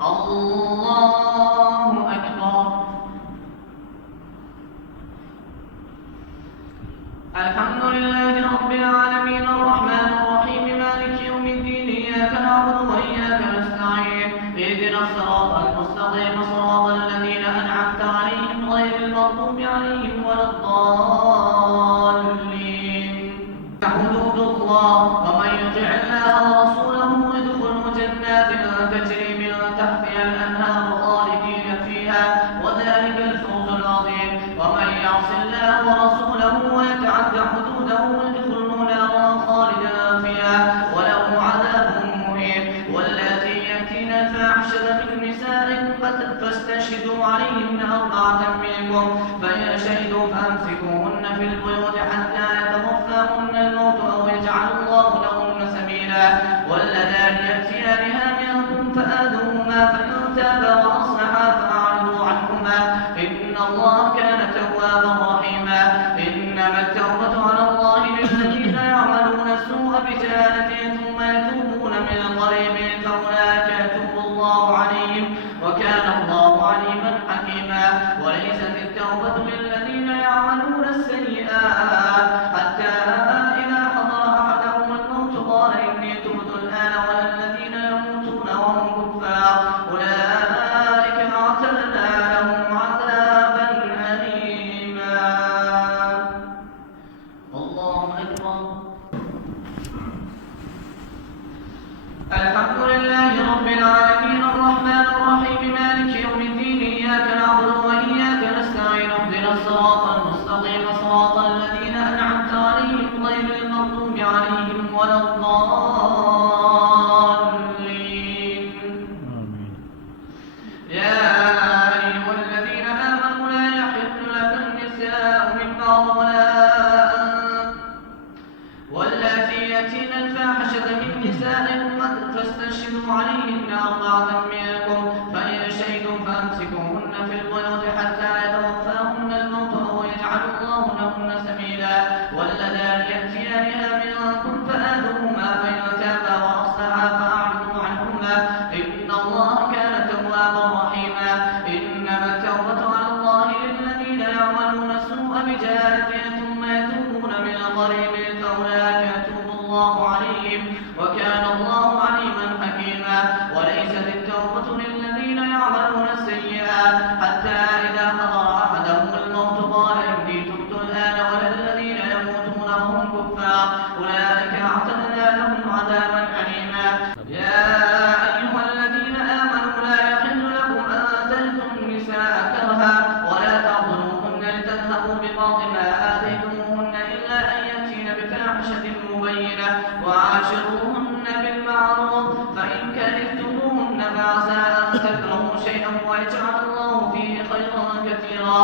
الله أكبر. الحمد لله رب العالمين الرحمن الرحيم مالك يوم الدين إياك نعبد وإياك نستعين اهدنا الصراط المستقيم صراط الذين أنعمت عليهم غير المغضوب عليهم ولا الضالين. حدود الله ومن يطع الله ورسوله يدخله جنات تجري من تحتها الأنهار خالدين فيها وذلك الفوز العظيم. ومن يعص الله ورسوله ويتعد حدوده يدخله نارا خالدا فيها وله عذاب مهين. واللاتي يأتين الفاحشة من نسائكم فاستشهدوا عليهن أربعة منكم فإن شهدوا فأمسكوهن في البيوت حتى يتوفاهن الموت أو يجعل الله لهن سبيلا. واللذان يأتيانها منكم فآذوهما فإن تابا وأصلحا فأعرضوا عنهما إن الله كان توابا رحيما. إنما التوبة على الله للذين يعملون السوء بجهالة ثم يتوبون من قريب فأولئك يتوب الله عليهم وكان الله عليما حكيما. وليست التوبة للذين يعملون السيئات حتى إذا حضر أحدهم الموت قال إني تبت الآن ولا الذين يموتون وهم كفار أولئك أعتدنا لهم عذابا أليما. الله أكبر. الحمد لله رب العالمين الرحمن الرحيم مالك يوم الدين إياك نعبد وإياك نستعين اهدنا الصراط المستقيم صراط الذين أنعمت عليهم غير المغضوب عليهم ولا الضالين. يا أيها الذين آمنوا لا يحل لكم النساء من بعض واللاتي يأتين الفاحشة من نسائكم فاستشهدوا عليهن أربعة منكم فإن شهدوا فأمسكوهن في البيوت حتى يتوفاهن الموت أو يجعل الله لهن سبيلا. واللذان يأتيانها منكم فآذوهما فإن تابا وأصلحا فأعرضوا عنهما إن الله كان توابا رحيما. إنما التوبة على الله للذين يعملون السوء بجهالة ثم يتوبون من قريب فأولئك يتوب الله عليهم وكان الله عليما حكيما. وليست التوبة للذين يعملون السيئات حتى إذا حضر أحدهم الموت قال إني تبت الآن ولا الذين يموتون وهم كفار أولئك أعتدنا لهم عذابا أليما. يا أيها الذين آمنوا لا يحل لكم أن ترثوا النساء كرها ولا تعضلوهن لتذهبوا ببعض ما آتيتموهن إلا أن يأتين بفاحشة مبينة وعاشروهن بالمعروف فإن كرهتموهن فعسى أن تكرهوا شيئا ويجعل الله فيه خيرا كثيرا.